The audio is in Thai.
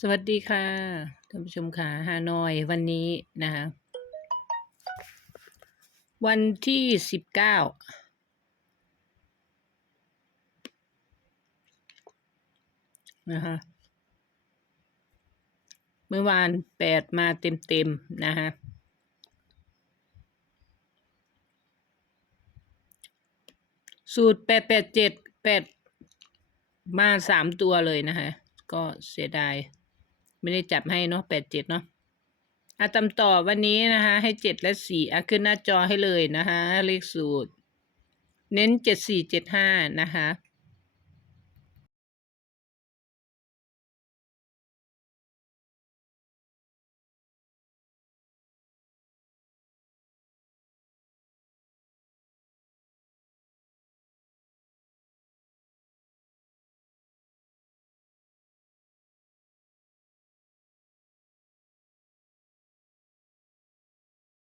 สวัสดีค่ะท่านผู้ชมค่ะฮานอยวันนี้นะคะวันที่สิบเก้านะคะเมื่อวานแปดมาเต็มเต็มๆนะคะสูตรแปดแปดเจ็ดแปดมาสามตัวเลยนะคะก็เสียดาย ไม่ได้จับให้เนาะแปดเจ็ดเนาะอะตำต่อวันนี้นะคะ ให้เจ็ดและสี่อะขึ้นหน้าจอให้เลยนะคะ เลขสูตร เน้นเจ็ดสี่เจ็ดห้านะคะ